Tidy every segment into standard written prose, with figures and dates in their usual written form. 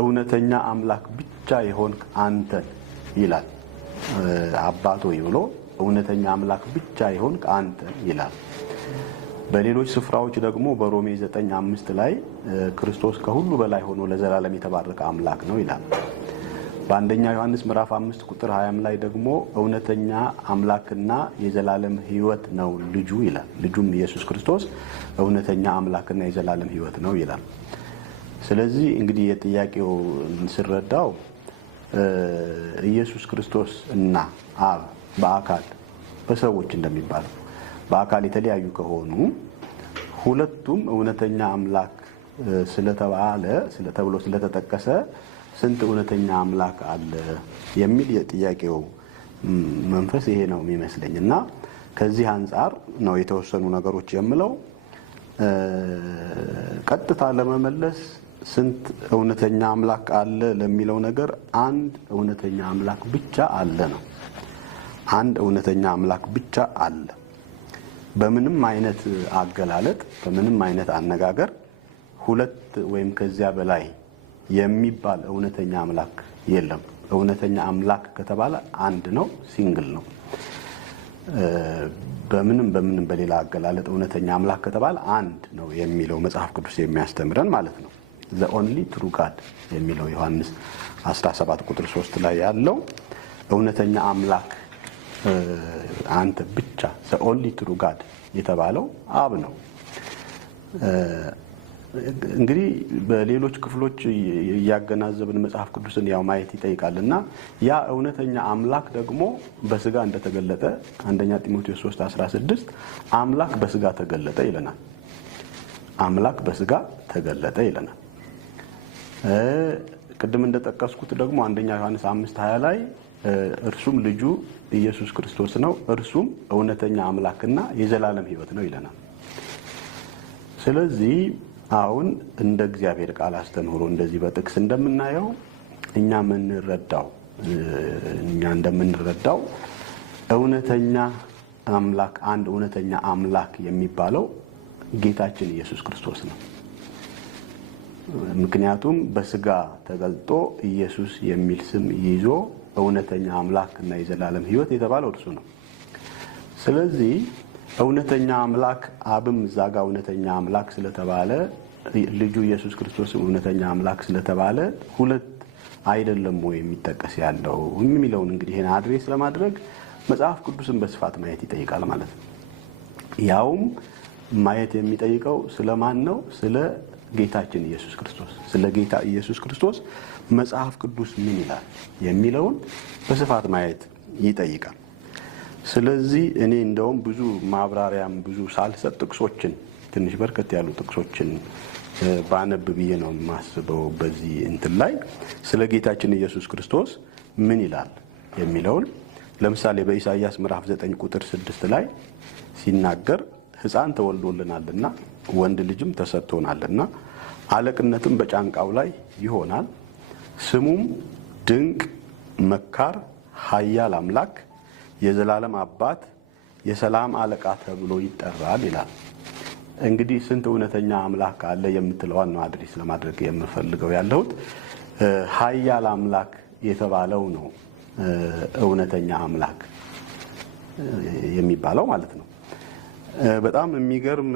እውነተኛ አምላክ ብቻ የሆንክ አንተ ይላል። አባቶ ብሎ እውነተኛ አምላክ ብቻ የሆንክ አንተ ይላል። በሌሎች ስፍራዎች ደግሞ በሮሜ 9:5 ላይ ክርስቶስ ከሁሉ በላይ ሆኖ ለዘላለም የተባረከ አምላክ ነው ይላል። በአንደኛ ዮሐንስ ምዕራፍ 5 ቁጥር 20 ላይ ደግሞ እውነተኛ አምላክና የዘላለም ሕይወት ነው ልጁ ይላል። ልጁም ኢየሱስ ክርስቶስ እውነተኛ አምላክና የዘላለም ሕይወት ነው ይላል። ስለዚህ እንግዲህ የጥያቄው ስረዳው ኢየሱስ ክርስቶስ እና አብ በአካል በሰዎች እንደሚባለው በአካል የተለያዩ ከሆኑ ሁለቱም እውነተኛ አምላክ ተብሎ ስለተጠቀሰ ስንት እውነተኛ አምላክ አለ የሚል የጥያቄው መንፈስ ይሄ ነው የሚመስለኝ። እና ከዚህ አንጻር ነው የተወሰኑ ነገሮች የምለው። ቀጥታ ለመመለስ ስንት እውነተኛ አምላክ አለ ለሚለው ነገር አንድ እውነተኛ አምላክ ብቻ አለ ነው። አንድ እውነተኛ አምላክ ብቻ አለ። በምንም አይነት አገላለጥ፣ በምንም አይነት አነጋገር ሁለት ወይም ከዚያ በላይ የሚባል እውነተኛ አምላክ የለም። እውነተኛ አምላክ ከተባለ አንድ ነው፣ ሲንግል ነው። በምንም በሌላ አገላለጥ እውነተኛ አምላክ ከተባለ አንድ ነው የሚለው መጽሐፍ ቅዱስ የሚያስተምረን ማለት ነው። the only true God የሚለው ዮሐንስ 17 ቁጥር 3 ላይ ያለው እውነተኛ አምላክ አንተ ብቻ the only true God የተባለው አብ ነው። እንግዲህ በሌሎች ክፍሎች ያገናዘብን መጽሐፍ ቅዱስን ያው ማየት ይጠይቃልና ያ እውነተኛ አምላክ ደግሞ በስጋ እንደተገለጠ አንደኛ ጢሞቴዎስ 3:16 አምላክ በስጋ ተገለጠ ይለናል። አምላክ በስጋ ተገለጠ ይለናል። ቅድም እንደጠቀስኩት ደግሞ አንደኛ ዮሐንስ 5:20 ላይ እርሱም ልጁ ኢየሱስ ክርስቶስ ነው፣ እርሱም እውነተኛ አምላክና የዘላለም ሕይወት ነው ይለናል። ስለዚህ አሁን እንደ እግዚአብሔር ቃል አስተምህሮ እንደዚህ በጥቅስ እንደምናየው እኛ እንደምንረዳው እውነተኛ አምላክ አንድ እውነተኛ አምላክ የሚባለው ጌታችን ኢየሱስ ክርስቶስ ነው። ምክንያቱም በስጋ ተገልጦ ኢየሱስ የሚል ስም ይዞ እውነተኛ አምላክ እና የዘላለም ሕይወት የተባለው እርሱ ነው። ስለዚህ እውነተኛ አምላክ አብም ዛጋ እውነተኛ አምላክ ስለተባለ ልጁ ኢየሱስ ክርስቶስ እውነተኛ አምላክ ስለተባለ ሁለት አይደለም ወይ የሚጠቀስ ያለው የሚለውን እንግዲህ ይሄን አድሬስ ለማድረግ መጽሐፍ ቅዱስን በስፋት ማየት ይጠይቃል ማለት ነው። ያውም ማየት የሚጠይቀው ስለማን ነው? ስለ ጌታችን ኢየሱስ ክርስቶስ። ስለ ጌታ ኢየሱስ ክርስቶስ መጽሐፍ ቅዱስ ምን ይላል የሚለውን በስፋት ማየት ይጠይቃል። ስለዚህ እኔ እንደውም ብዙ ማብራሪያም ብዙ ሳልሰጥ ጥቅሶችን ትንሽ በርከት ያሉ ጥቅሶችን ባነብ ብዬ ነው የማስበው። በዚህ እንትን ላይ ስለ ጌታችን ኢየሱስ ክርስቶስ ምን ይላል የሚለውን ለምሳሌ በኢሳይያስ ምዕራፍ 9 ቁጥር 6 ላይ ሲናገር ሕፃን ተወልዶልናልና ወንድ ልጅም ተሰጥቶናልና አለቅነትም በጫንቃው ላይ ይሆናል፣ ስሙም ድንቅ መካር፣ ኃያል አምላክ፣ የዘላለም አባት፣ የሰላም አለቃ ተብሎ ይጠራል ይላል። እንግዲህ ስንት እውነተኛ አምላክ አለ የምትለዋን ነው አድሬስ ለማድረግ የምፈልገው ያለሁት። ኃያል አምላክ የተባለው ነው እውነተኛ አምላክ የሚባለው ማለት ነው። በጣም የሚገርም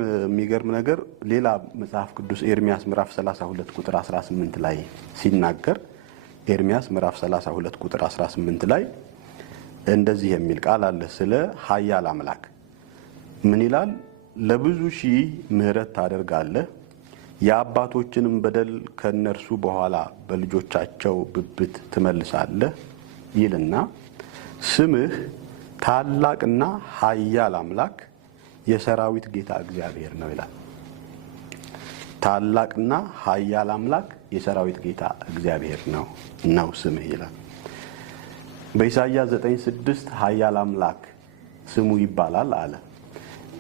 ነገር ሌላ መጽሐፍ ቅዱስ ኤርሚያስ ምዕራፍ 32 ቁጥር 18 ላይ ሲናገር ኤርሚያስ ምዕራፍ 32 ቁጥር 18 ላይ እንደዚህ የሚል ቃል አለ። ስለ ኃያል አምላክ ምን ይላል? ለብዙ ሺህ ምሕረት ታደርጋለህ፣ የአባቶችንም በደል ከነርሱ በኋላ በልጆቻቸው ብብት ትመልሳለህ ይልና ስምህ ታላቅና ኃያል አምላክ የሰራዊት ጌታ እግዚአብሔር ነው ይላል። ታላቅና ኃያል አምላክ የሰራዊት ጌታ እግዚአብሔር ነው ስምህ ይላል። በኢሳይያስ 9:6 ኃያል አምላክ ስሙ ይባላል አለ።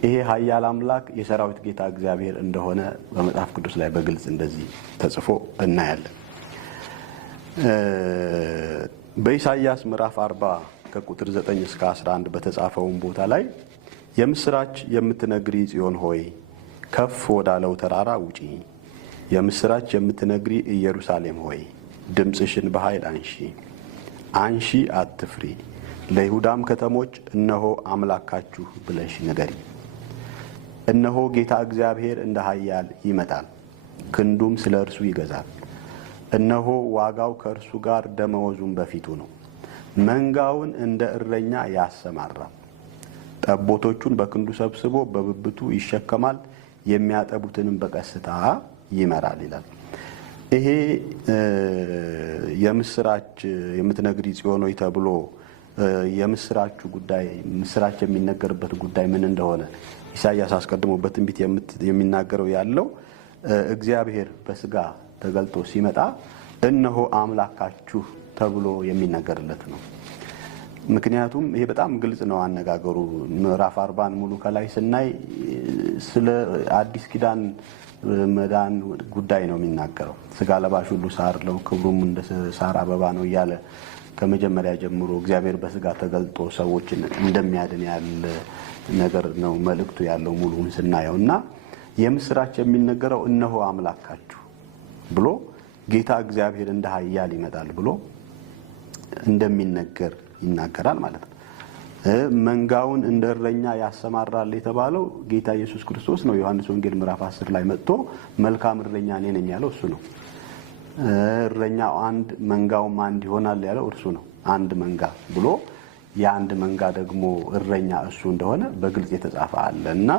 ይሄ ኃያል አምላክ የሰራዊት ጌታ እግዚአብሔር እንደሆነ በመጽሐፍ ቅዱስ ላይ በግልጽ እንደዚህ ተጽፎ እናያለን። በኢሳይያስ ምዕራፍ 40 ከቁጥር 9 እስከ 11 በተጻፈውን ቦታ ላይ የምስራች የምትነግሪ ጽዮን ሆይ ከፍ ወዳለው ተራራ ውጪ፣ የምስራች የምትነግሪ ኢየሩሳሌም ሆይ ድምፅሽን በኃይል አንሺ አትፍሪ። ለይሁዳም ከተሞች እነሆ አምላካችሁ ብለሽ ንገሪ። እነሆ ጌታ እግዚአብሔር እንደ ኃያል ይመጣል፣ ክንዱም ስለ እርሱ ይገዛል። እነሆ ዋጋው ከእርሱ ጋር ደመወዙም በፊቱ ነው። መንጋውን እንደ እረኛ ያሰማራል፣ ጠቦቶቹን በክንዱ ሰብስቦ በብብቱ ይሸከማል፣ የሚያጠቡትንም በቀስታ ይመራል ይላል። ይሄ የምስራች የምትነግሪ ጽዮን ሆይ ተብሎ የምስራቹ ጉዳይ ምስራች የሚነገርበት ጉዳይ ምን እንደሆነ ኢሳይያስ አስቀድሞ በትንቢት የሚናገረው ያለው እግዚአብሔር በስጋ ተገልጦ ሲመጣ እነሆ አምላካችሁ ተብሎ የሚነገርለት ነው። ምክንያቱም ይሄ በጣም ግልጽ ነው አነጋገሩ። ምዕራፍ 40 ሙሉ ከላይ ስናይ ስለ አዲስ ኪዳን መዳን ጉዳይ ነው የሚናገረው። ስጋ ለባሽ ሁሉ ሳር ነው፣ ክብሩም እንደ ሳር አበባ ነው እያለ ከመጀመሪያ ጀምሮ እግዚአብሔር በስጋ ተገልጦ ሰዎችን እንደሚያድን ያለ ነገር ነው መልእክቱ ያለው ሙሉውን ስናየው እና የምስራች የሚነገረው እነሆ አምላካችሁ ብሎ ጌታ እግዚአብሔር እንደ ኃያል ይመጣል ብሎ እንደሚነገር ይናገራል ማለት ነው። መንጋውን እንደ እረኛ ያሰማራል የተባለው ጌታ ኢየሱስ ክርስቶስ ነው። ዮሐንስ ወንጌል ምዕራፍ 10 ላይ መጥቶ መልካም እረኛ እኔ ነኝ ያለው እሱ ነው። እረኛው አንድ መንጋውም አንድ ይሆናል ያለው እርሱ ነው። አንድ መንጋ ብሎ የአንድ መንጋ ደግሞ እረኛ እሱ እንደሆነ በግልጽ የተጻፈ አለ እና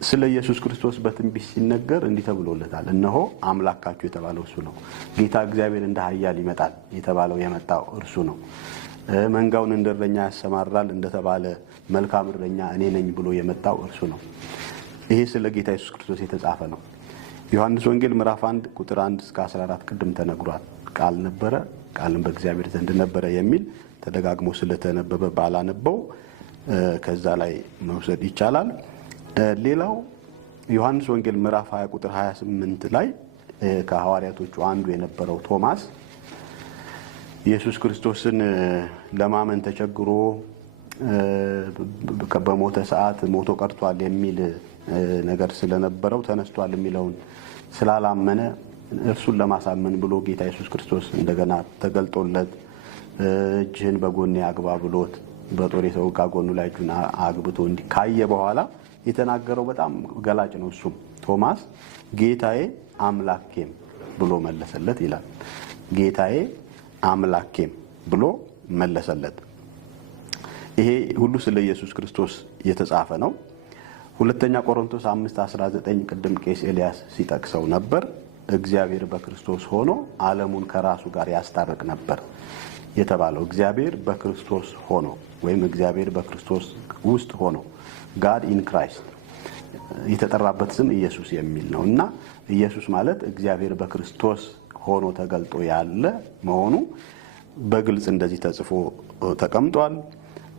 ስለ ኢየሱስ ክርስቶስ በትንቢት ሲነገር እንዲህ ተብሎለታል። እነሆ አምላካችሁ የተባለው እሱ ነው። ጌታ እግዚአብሔር እንደ ኃያል ይመጣል የተባለው የመጣው እርሱ ነው። መንጋውን እንደ እረኛ ያሰማራል እንደተባለ መልካም እረኛ እኔ ነኝ ብሎ የመጣው እርሱ ነው። ይሄ ስለ ጌታ ኢየሱስ ክርስቶስ የተጻፈ ነው። ዮሐንስ ወንጌል ምዕራፍ 1 ቁጥር 1 እስከ 14 ቅድም ተነግሯል። ቃል ነበረ፣ ቃልም በእግዚአብሔር ዘንድ ነበረ የሚል ተደጋግሞ ስለተነበበ ባላነበው ከዛ ላይ መውሰድ ይቻላል። ሌላው ዮሐንስ ወንጌል ምዕራፍ 20 ቁጥር 28 ላይ ከሐዋርያቶቹ አንዱ የነበረው ቶማስ ኢየሱስ ክርስቶስን ለማመን ተቸግሮ በሞተ ሰዓት ሞቶ ቀርቷል የሚል ነገር ስለነበረው ተነስቷል የሚለውን ስላላመነ እርሱን ለማሳመን ብሎ ጌታ ኢየሱስ ክርስቶስ እንደገና ተገልጦለት እጅህን በጎኔ አግባ ብሎት በጦር የተወጋ ጎኑ ላይ እጁን አግብቶ ካየ በኋላ የተናገረው በጣም ገላጭ ነው። እሱም ቶማስ ጌታዬ አምላኬም ብሎ መለሰለት ይላል። ጌታዬ አምላኬም ብሎ መለሰለት። ይሄ ሁሉ ስለ ኢየሱስ ክርስቶስ የተጻፈ ነው። ሁለተኛ ቆሮንቶስ 5:19 ቅድም ቄስ ኤልያስ ሲጠቅሰው ነበር። እግዚአብሔር በክርስቶስ ሆኖ ዓለሙን ከራሱ ጋር ያስታርቅ ነበር የተባለው እግዚአብሔር በክርስቶስ ሆኖ ወይም እግዚአብሔር በክርስቶስ ውስጥ ሆኖ ጋድ ኢን ክራይስት የተጠራበት ስም ኢየሱስ የሚል ነው እና ኢየሱስ ማለት እግዚአብሔር በክርስቶስ ሆኖ ተገልጦ ያለ መሆኑ በግልጽ እንደዚህ ተጽፎ ተቀምጧል።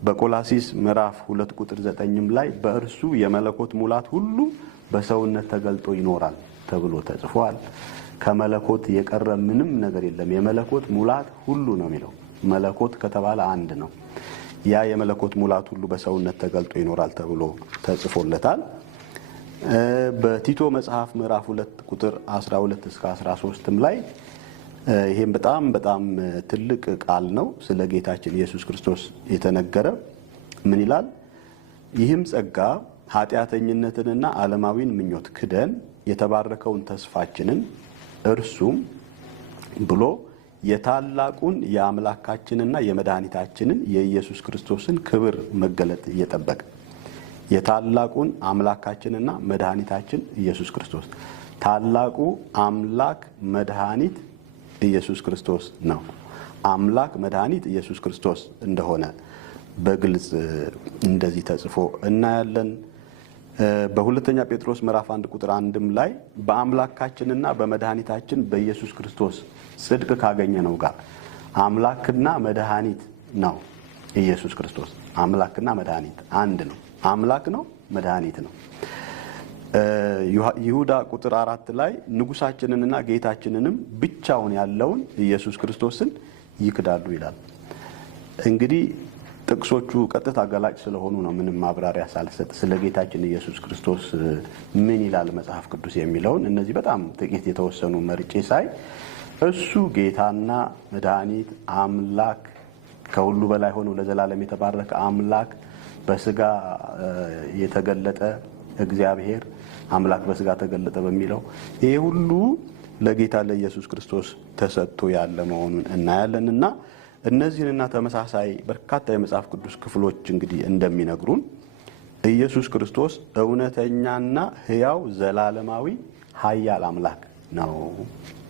በቆላሲስ ምዕራፍ 2 ቁጥር 9 ላይ በእርሱ የመለኮት ሙላት ሁሉ በሰውነት ተገልጦ ይኖራል ተብሎ ተጽፏል። ከመለኮት የቀረ ምንም ነገር የለም። የመለኮት ሙላት ሁሉ ነው የሚለው። መለኮት ከተባለ አንድ ነው። ያ የመለኮት ሙላት ሁሉ በሰውነት ተገልጦ ይኖራል ተብሎ ተጽፎለታል። በቲቶ መጽሐፍ ምዕራፍ 2 ቁጥር 12 እስከ 13 ላይ ይሄም በጣም ትልቅ ቃል ነው ስለ ጌታችን ኢየሱስ ክርስቶስ የተነገረ። ምን ይላል? ይህም ጸጋ ኃጢአተኝነትንና ዓለማዊን ምኞት ክደን የተባረከውን ተስፋችንን እርሱም ብሎ የታላቁን የአምላካችንና የመድኃኒታችንን የኢየሱስ ክርስቶስን ክብር መገለጥ እየጠበቀ የታላቁን አምላካችንና መድኃኒታችን ኢየሱስ ክርስቶስ ታላቁ አምላክ መድኃኒት ኢየሱስ ክርስቶስ ነው። አምላክ መድኃኒት ኢየሱስ ክርስቶስ እንደሆነ በግልጽ እንደዚህ ተጽፎ እናያለን። በሁለተኛ ጴጥሮስ ምዕራፍ 1 ቁጥር 1 ላይ በአምላካችንና በመድኃኒታችን በኢየሱስ ክርስቶስ ጽድቅ ካገኘነው ጋር አምላክና መድኃኒት ነው ኢየሱስ ክርስቶስ። አምላክና መድኃኒት አንድ ነው። አምላክ ነው፣ መድኃኒት ነው። ይሁዳ ቁጥር 4 ላይ ንጉሳችንንና ጌታችንንም ብቻውን ያለውን ኢየሱስ ክርስቶስን ይክዳሉ ይላል። እንግዲህ ጥቅሶቹ ቀጥታ ገላጭ ስለሆኑ ነው ምንም ማብራሪያ ሳልሰጥ ስለ ጌታችን ኢየሱስ ክርስቶስ ምን ይላል መጽሐፍ ቅዱስ የሚለውን እነዚህ በጣም ጥቂት የተወሰኑ መርጬ ሳይ እሱ ጌታና መድኃኒት አምላክ ከሁሉ በላይ ሆኖ ለዘላለም የተባረከ አምላክ በስጋ የተገለጠ እግዚአብሔር አምላክ በስጋ ተገለጠ በሚለው ይሄ ሁሉ ለጌታ ለኢየሱስ ክርስቶስ ተሰጥቶ ያለ መሆኑን እናያለንና እነዚህንና ተመሳሳይ በርካታ የመጽሐፍ ቅዱስ ክፍሎች እንግዲህ እንደሚነግሩን ኢየሱስ ክርስቶስ እውነተኛና ሕያው ዘላለማዊ ኃያል አምላክ ነው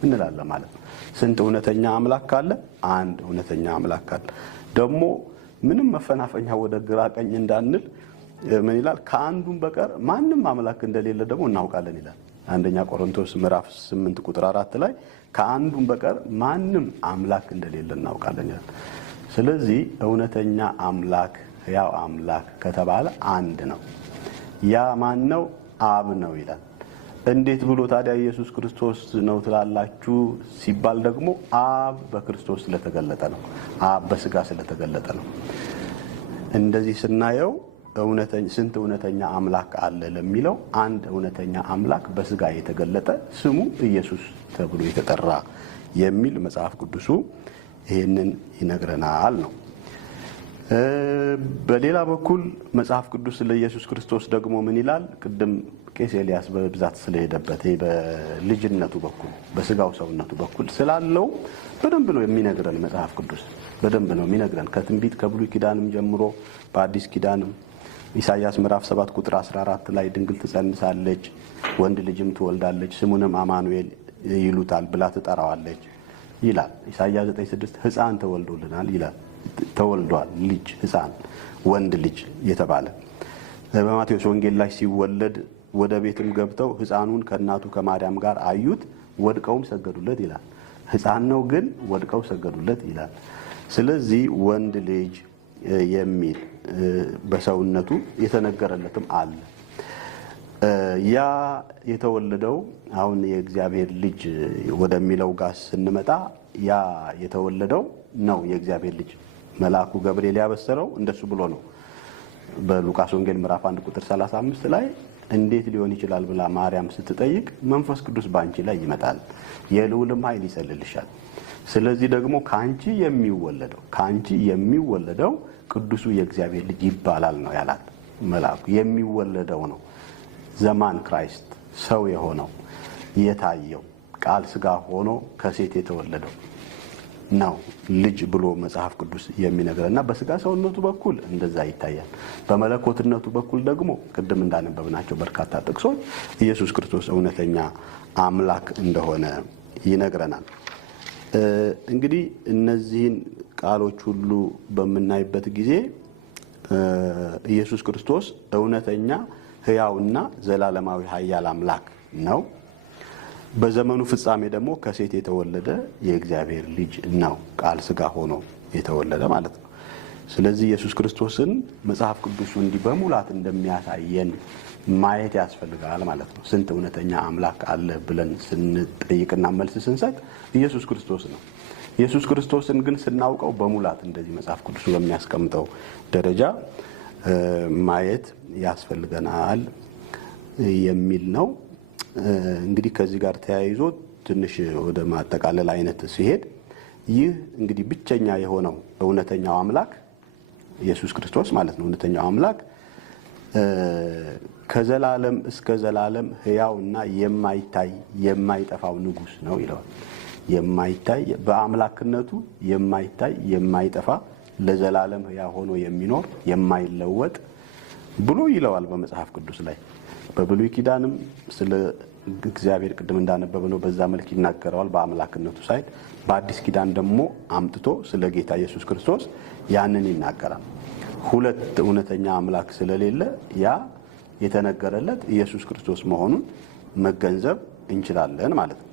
እንላለን ማለት ነው። ስንት እውነተኛ አምላክ አለ? አንድ እውነተኛ አምላክ አለ። ደግሞ ምንም መፈናፈኛ ወደ ግራ ቀኝ እንዳንል ምን ይላል? ከአንዱም በቀር ማንም አምላክ እንደሌለ ደግሞ እናውቃለን ይላል። አንደኛ ቆሮንቶስ ምዕራፍ 8 ቁጥር 4 ላይ ከአንዱም በቀር ማንም አምላክ እንደሌለ እናውቃለን ይላል። ስለዚህ እውነተኛ አምላክ ሕያው አምላክ ከተባለ አንድ ነው። ያ ማን ነው? አብ ነው ይላል። እንዴት ብሎ ታዲያ ኢየሱስ ክርስቶስ ነው ትላላችሁ ሲባል ደግሞ አብ በክርስቶስ ስለተገለጠ ነው። አብ በስጋ ስለተገለጠ ነው። እንደዚህ ስናየው ስንት እውነተኛ አምላክ አለ ለሚለው አንድ እውነተኛ አምላክ በስጋ የተገለጠ ስሙ ኢየሱስ ተብሎ የተጠራ የሚል መጽሐፍ ቅዱሱ ይሄንን ይነግረናል ነው። በሌላ በኩል መጽሐፍ ቅዱስ ለኢየሱስ ክርስቶስ ደግሞ ምን ይላል? ቅድም ቄስ ኤልያስ በብዛት ስለሄደበት በልጅነቱ በኩል በስጋው ሰውነቱ በኩል ስላለው በደንብ ነው የሚነግረን። መጽሐፍ ቅዱስ በደንብ ነው የሚነግረን ከትንቢት ከብሉይ ኪዳንም ጀምሮ በአዲስ ኪዳንም ኢሳይያስ ምዕራፍ 7 ቁጥር 14 ላይ ድንግል ትጸንሳለች፣ ወንድ ልጅም ትወልዳለች፣ ስሙንም አማኑኤል ይሉታል ብላ ትጠራዋለች ይላል። ኢሳይያስ 9:6 ሕፃን ተወልዶልናል ይላል። ተወልዷል ልጅ ሕፃን ወንድ ልጅ የተባለ። በማቴዎስ ወንጌል ላይ ሲወለድ ወደ ቤትም ገብተው ሕፃኑን ከእናቱ ከማርያም ጋር አዩት፣ ወድቀውም ሰገዱለት ይላል። ሕፃን ነው ግን ወድቀው ሰገዱለት ይላል። ስለዚህ ወንድ ልጅ የሚል በሰውነቱ የተነገረለትም አለ። ያ የተወለደው አሁን የእግዚአብሔር ልጅ ወደሚለው ጋር ስንመጣ ያ የተወለደው ነው የእግዚአብሔር ልጅ። መልአኩ ገብርኤል ያበሰረው እንደሱ ብሎ ነው። በሉቃስ ወንጌል ምዕራፍ 1 ቁጥር 35 ላይ እንዴት ሊሆን ይችላል ብላ ማርያም ስትጠይቅ መንፈስ ቅዱስ ባንቺ ላይ ይመጣል፣ የልዑልም ኃይል ይሰልልሻል። ስለዚህ ደግሞ ካንቺ የሚወለደው ቅዱሱ የእግዚአብሔር ልጅ ይባላል ነው ያላት መልአኩ። የሚወለደው ነው ዘማን ክራይስት ሰው የሆነው የታየው ቃል ስጋ ሆኖ ከሴት የተወለደው ነው ልጅ ብሎ መጽሐፍ ቅዱስ የሚነግረንና በስጋ ሰውነቱ በኩል እንደዛ ይታያል። በመለኮትነቱ በኩል ደግሞ ቅድም እንዳነበብናቸው በርካታ ጥቅሶች ኢየሱስ ክርስቶስ እውነተኛ አምላክ እንደሆነ ይነግረናል። እንግዲህ እነዚህን ቃሎች ሁሉ በምናይበት ጊዜ ኢየሱስ ክርስቶስ እውነተኛ ሕያውና ዘላለማዊ ኃያል አምላክ ነው። በዘመኑ ፍጻሜ ደግሞ ከሴት የተወለደ የእግዚአብሔር ልጅ ነው፣ ቃል ስጋ ሆኖ የተወለደ ማለት ነው። ስለዚህ ኢየሱስ ክርስቶስን መጽሐፍ ቅዱሱ እንዲህ በሙላት እንደሚያሳየን ማየት ያስፈልጋል ማለት ነው። ስንት እውነተኛ አምላክ አለ ብለን ስንጠይቅና መልስ ስንሰጥ ኢየሱስ ክርስቶስ ነው። ኢየሱስ ክርስቶስን ግን ስናውቀው በሙላት እንደዚህ መጽሐፍ ቅዱሱ በሚያስቀምጠው ደረጃ ማየት ያስፈልገናል የሚል ነው። እንግዲህ ከዚህ ጋር ተያይዞ ትንሽ ወደ ማጠቃለል አይነት ሲሄድ ይህ እንግዲህ ብቸኛ የሆነው እውነተኛው አምላክ ኢየሱስ ክርስቶስ ማለት ነው። እውነተኛው አምላክ ከዘላለም እስከ ዘላለም ሕያውና የማይታይ የማይጠፋው ንጉሥ ነው ይለዋል። የማይታይ በአምላክነቱ የማይታይ የማይጠፋ ለዘላለም ሕያው ሆኖ የሚኖር የማይለወጥ ብሎ ይለዋል በመጽሐፍ ቅዱስ ላይ። በብሉይ ኪዳንም ስለ እግዚአብሔር ቅድም እንዳነበብነው በዛ መልክ ይናገረዋል በአምላክነቱ ሳይድ። በአዲስ ኪዳን ደግሞ አምጥቶ ስለ ጌታ ኢየሱስ ክርስቶስ ያንን ይናገራል። ሁለት እውነተኛ አምላክ ስለሌለ ያ የተነገረለት ኢየሱስ ክርስቶስ መሆኑን መገንዘብ እንችላለን ማለት ነው።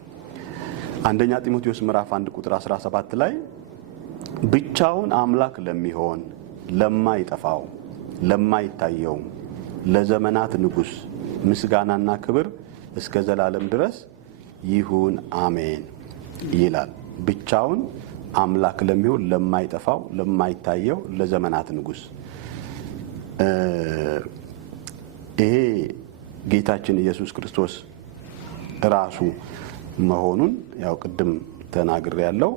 አንደኛ ጢሞቴዎስ ምዕራፍ 1 ቁጥር 17 ላይ ብቻውን አምላክ ለሚሆን ለማይጠፋው ለማይታየው ለዘመናት ንጉሥ ምስጋናና ክብር እስከ ዘላለም ድረስ ይሁን አሜን ይላል። ብቻውን አምላክ ለሚሆን ለማይጠፋው ለማይታየው ለዘመናት ንጉሥ። ይሄ ጌታችን ኢየሱስ ክርስቶስ ራሱ መሆኑን ያው ቅድም ተናግሬያለሁ።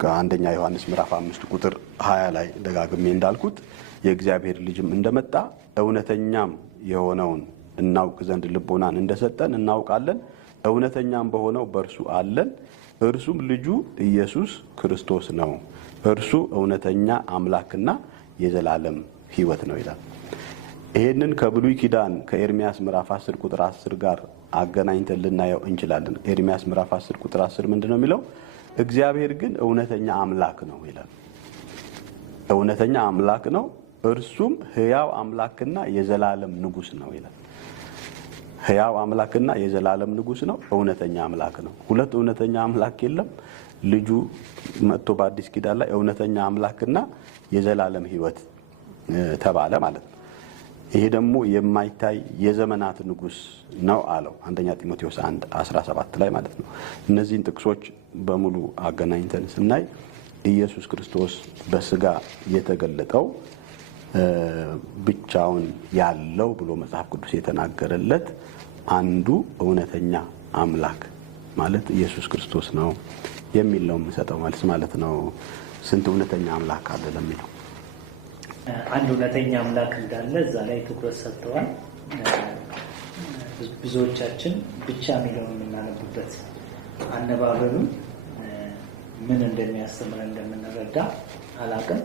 ከአንደኛ ዮሐንስ ምዕራፍ 5 ቁጥር 20 ላይ ደጋግሜ እንዳልኩት የእግዚአብሔር ልጅም እንደመጣ እውነተኛም የሆነውን እናውቅ ዘንድ ልቦናን እንደሰጠን እናውቃለን። እውነተኛም በሆነው በእርሱ አለን፣ እርሱም ልጁ ኢየሱስ ክርስቶስ ነው። እርሱ እውነተኛ አምላክና የዘላለም ሕይወት ነው ይላል። ይሄንን ከብሉይ ኪዳን ከኤርሚያስ ምዕራፍ 10 ቁጥር 10 ጋር አገናኝተን ልናየው እንችላለን። ኤርሚያስ ምዕራፍ 10 ቁጥር 10 ምንድነው የሚለው? እግዚአብሔር ግን እውነተኛ አምላክ ነው ይላል። እውነተኛ አምላክ ነው፣ እርሱም ሕያው አምላክና የዘላለም ንጉስ ነው ይላል። ሕያው አምላክና የዘላለም ንጉስ ነው፣ እውነተኛ አምላክ ነው። ሁለት እውነተኛ አምላክ የለም። ልጁ መጥቶ በአዲስ ኪዳን ላይ እውነተኛ አምላክና የዘላለም ሕይወት ተባለ ማለት ነው። ይሄ ደግሞ የማይታይ የዘመናት ንጉስ ነው አለው አንደኛ ጢሞቴዎስ 1:17 ላይ ማለት ነው። እነዚህን ጥቅሶች በሙሉ አገናኝተን ስናይ ኢየሱስ ክርስቶስ በስጋ የተገለጠው ብቻውን ያለው ብሎ መጽሐፍ ቅዱስ የተናገረለት አንዱ እውነተኛ አምላክ ማለት ኢየሱስ ክርስቶስ ነው የሚል ነው የምሰጠው መልስ ማለት ነው። ስንት እውነተኛ አምላክ አለ ለሚለው አንድ እውነተኛ አምላክ እንዳለ እዛ ላይ ትኩረት ሰጥተዋል። ብዙዎቻችን ብቻ የሚለውን የምናነቡበት አነባበብም ምን እንደሚያስተምረን እንደምንረዳ አላቅም።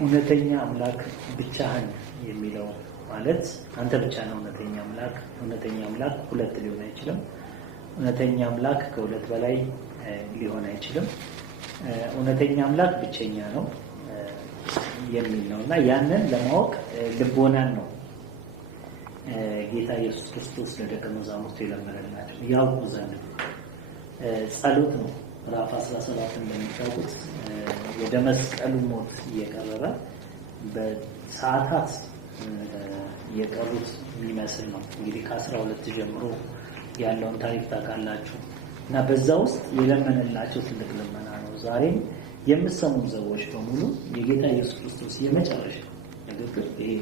እውነተኛ አምላክ ብቻህን የሚለው ማለት አንተ ብቻ ነው እውነተኛ አምላክ። እውነተኛ አምላክ ሁለት ሊሆን አይችልም። እውነተኛ አምላክ ከሁለት በላይ ሊሆን አይችልም። እውነተኛ አምላክ ብቸኛ ነው የሚል ነው እና ያንን ለማወቅ ልቦናን ነው ጌታ ኢየሱስ ክርስቶስ ለደቀ መዛሙርቱ የለመነላቸው ያውቁ ዘንድ ጸሎት ነው። ምዕራፍ 17 እንደምታውቁት ወደ መስቀሉ ሞት እየቀረበ በሰዓታት የቀሩት የሚመስል ነው። እንግዲህ ከ12 ጀምሮ ያለውን ታሪክ ታውቃላችሁ እና በዛ ውስጥ የለመነላቸው ትልቅ ልመና ነው። ዛሬም የምትሰሙ ሰዎች በሙሉ የጌታ ኢየሱስ ክርስቶስ የመጨረሻ ንግግር ይሄ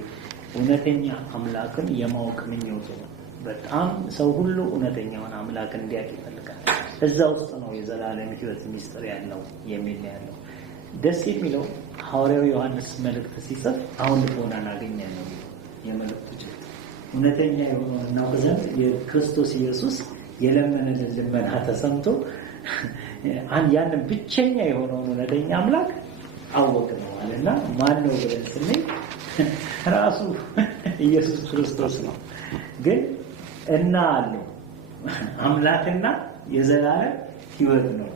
እውነተኛ አምላክን የማወቅ ምኞቱ ነው። በጣም ሰው ሁሉ እውነተኛውን አምላክ እንዲያውቅ ይፈልጋል። እዛ ውስጥ ነው የዘላለም ሕይወት ሚስጥር ያለው የሚል ያለው። ደስ የሚለው ሐዋርያው ዮሐንስ መልእክት ሲጽፍ አሁን ልቦናን አገኛለሁ የመልእክቱ ጭብጥ እውነተኛ የሆነውን እናውቅ ዘንድ የክርስቶስ ኢየሱስ የለመነልን ልመና ተሰምቶ ያንን ብቸኛ የሆነውን እውነተኛ አምላክ አወቅ ነው አለና ማን ነው ብለን ስንል ራሱ ኢየሱስ ክርስቶስ ነው። ግን እና አለው አምላክና የዘላለም ሕይወት ነው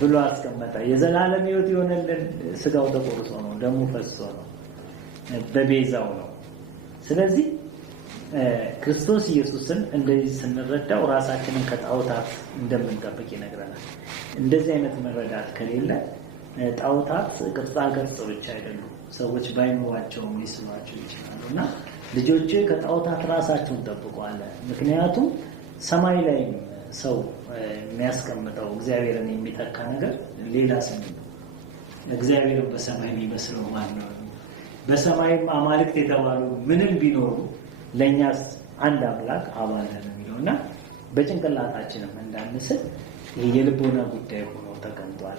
ብሎ አስቀመጠ። የዘላለም ሕይወት የሆነልን ስጋው ተቆርሶ ነው፣ ደሙ ፈሶ ነው፣ በቤዛው ነው። ስለዚህ ክርስቶስ ኢየሱስን እንደዚህ ስንረዳው ራሳችንን ከጣዖታት እንደምንጠብቅ ይነግረናል። እንደዚህ አይነት መረዳት ከሌለ ጣዖታት ቅርጻ ቅርጽ ብቻ አይደሉም፣ ሰዎች ባይኖራቸውም ሊስሏቸው ይችላሉ እና ልጆች ከጣዖታት ራሳቸውን ጠብቋል። ምክንያቱም ሰማይ ላይ ሰው የሚያስቀምጠው እግዚአብሔርን የሚተካ ነገር ሌላ ስም ነው። እግዚአብሔርን በሰማይ የሚመስለው ማን ነው? በሰማይም አማልክት የተባሉ ምንም ቢኖሩ ለእኛስ አንድ አምላክ አባል ነው የሚለውና በጭንቅላታችንም እንዳንስል የልቦና ጉዳይ ሆኖ ተቀምጧል።